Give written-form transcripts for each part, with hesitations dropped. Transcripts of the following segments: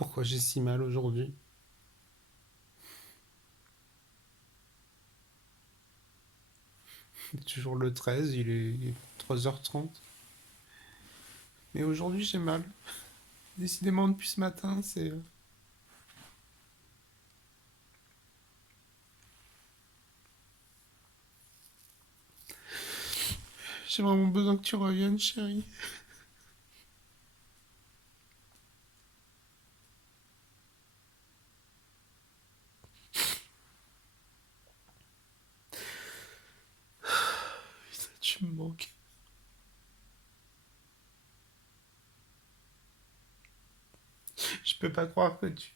Pourquoi j'ai si mal aujourd'hui? C'est toujours le 13, il est 3h30. Mais aujourd'hui j'ai mal. Décidément depuis ce matin, j'ai vraiment besoin que tu reviennes, chérie. Tu me manques. Je peux pas croire que tu...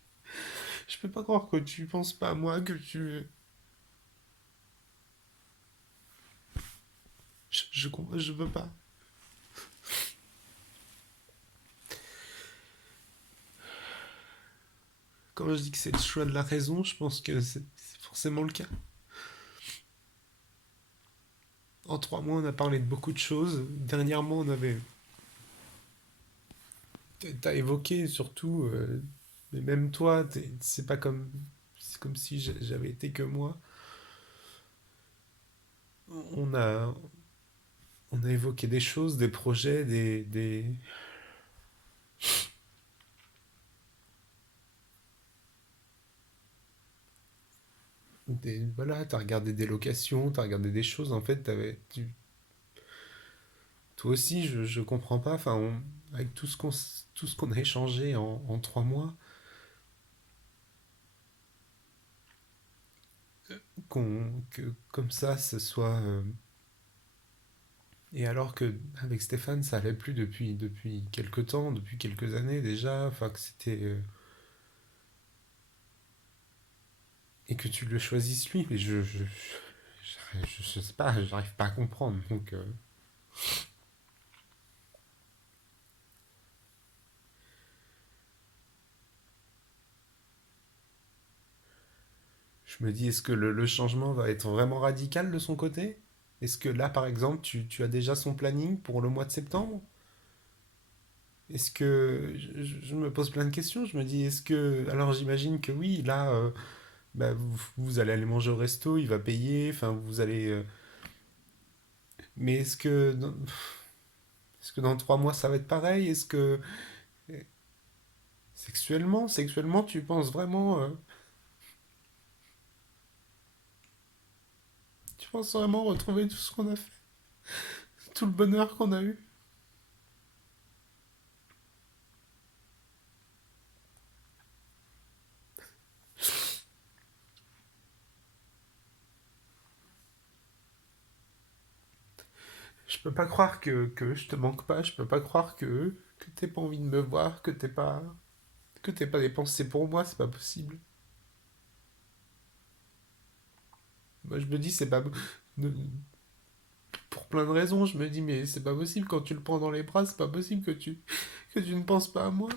Je peux pas croire que tu penses pas à moi, que tu... Je veux pas. Quand je dis que c'est le choix de la raison, je pense que c'est forcément le cas. En 3 mois, on a parlé de beaucoup de choses. Dernièrement, on avait... T'as évoqué surtout... mais même toi, c'est pas comme... C'est comme si j'avais été que moi. On a, on a évoqué des choses, des projets, voilà, t'as regardé des locations, t'as regardé des choses. En fait, toi aussi, je comprends pas. Enfin, avec tout ce qu'on a échangé en 3 mois, que comme ça, ce soit. Et alors que avec Stéphane, ça allait plus depuis quelques temps, depuis quelques années déjà. Enfin, que c'était et que tu le choisisses lui. Mais je sais pas, j'arrive pas à comprendre. Donc, je me dis, est-ce que le changement va être vraiment radical de son côté? Est-ce que là, par exemple, tu as déjà son planning pour le mois de septembre? Est-ce que je me pose plein de questions. Je me dis, est-ce que alors j'imagine que oui, là, bah, vous allez aller manger au resto, il va payer. Enfin, vous allez. Mais est-ce que dans 3 mois ça va être pareil? Est-ce que sexuellement, tu penses vraiment, tu penses vraiment retrouver tout ce qu'on a fait, tout le bonheur qu'on a eu? Je peux pas croire que je te manque pas. Je peux pas croire que t'aies pas envie de me voir, que t'aies pas des pensées pour moi. C'est pas possible. Moi, je me dis, c'est pas. ne- Pour plein de raisons, je me dis, mais c'est pas possible. Quand tu le prends dans les bras, c'est pas possible que tu ne penses pas à moi.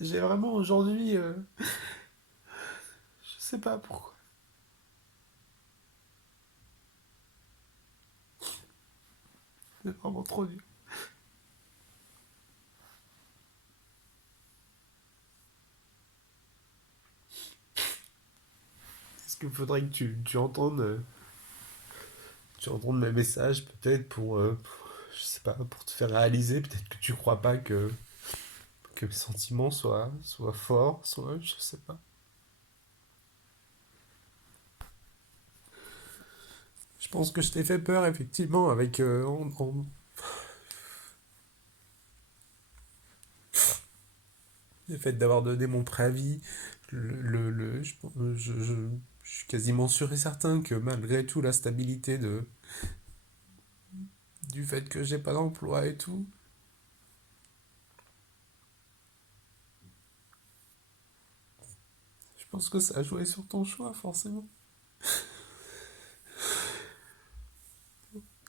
J'ai vraiment aujourd'hui. Je sais pas pourquoi. C'est vraiment trop dur. Est-ce qu'il faudrait que tu entendes mes messages peut-être je sais pas, pour te faire réaliser, peut-être que tu crois pas que mes sentiments soient forts, je sais pas. Je pense que je t'ai fait peur, effectivement, avec le fait d'avoir donné mon préavis. Je suis quasiment sûr et certain que malgré tout, la stabilité du fait que j'ai pas d'emploi et tout, je pense que ça a joué sur ton choix, forcément.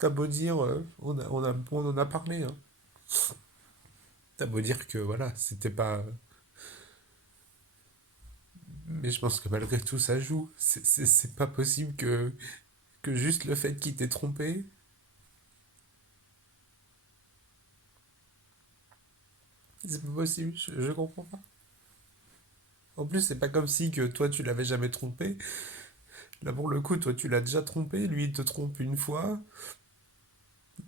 T'as beau dire, on en a parlé, hein. T'as beau dire que voilà, c'était pas. Mais je pense que malgré tout, ça joue. C'est pas possible que juste le fait qu'il t'ait trompé, c'est pas possible, je comprends pas. En plus, c'est pas comme si que toi tu l'avais jamais trompé. Là pour le coup, toi tu l'as déjà trompé, lui il te trompe une fois,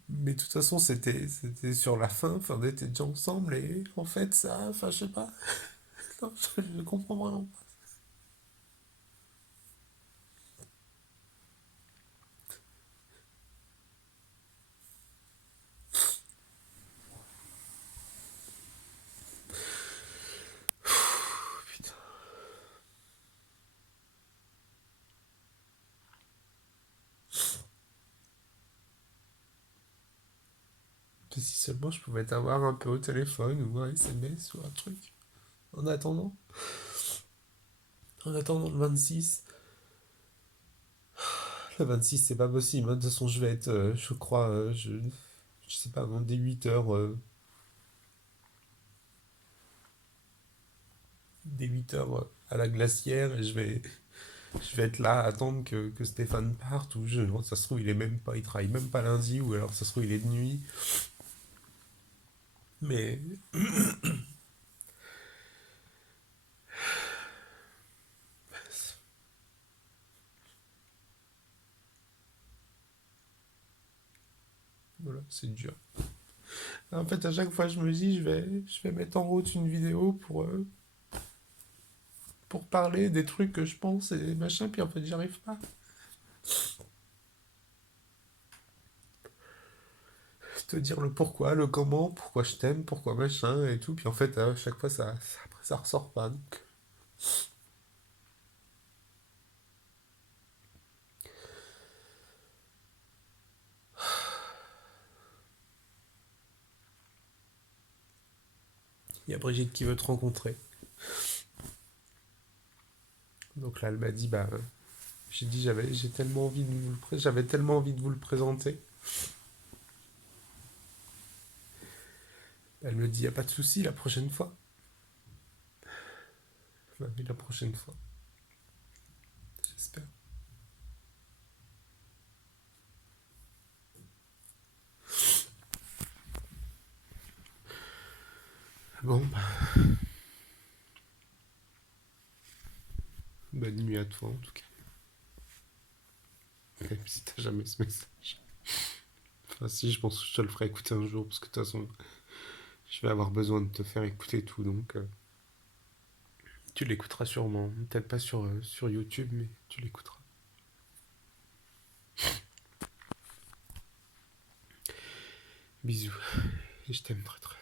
mais de toute façon c'était sur la fin, enfin on était déjà ensemble et en fait ça, enfin je sais pas, non, je comprends vraiment pas. Putain. Si seulement je pouvais t'avoir un peu au téléphone ou un SMS ou un truc. En attendant, en attendant le 26. Le 26 c'est pas possible, hein. De toute façon je vais être, je crois, je sais pas, dès 8 heures, dès 8 heures à la glacière et je vais être là à attendre que Stéphane parte ou ça se trouve il est même pas, il travaille même pas lundi ou alors ça se trouve il est de nuit. Mais voilà, c'est dur. En fait, à chaque fois, je me dis, je vais mettre en route une vidéo pour parler des trucs que je pense et machin, puis en fait, j'y arrive pas. Te dire le pourquoi, le comment, pourquoi je t'aime, pourquoi machin et tout, puis en fait, à chaque fois, après, ça ressort pas. Donc, il y a Brigitte qui veut te rencontrer. Donc là, elle m'a dit, bah, j'ai dit, j'avais tellement envie de vous le présenter. Elle me dit, y a pas de souci, la prochaine fois. Elle m'a dit la prochaine fois, j'espère. Bon, bah, bonne nuit à toi en tout cas. Même si t'as jamais ce message. Enfin, si, je pense que je te le ferai écouter un jour, parce que de toute façon, je vais avoir besoin de te faire écouter tout, donc tu l'écouteras sûrement. Peut-être pas sur YouTube, mais tu l'écouteras. Bisous, et je t'aime très très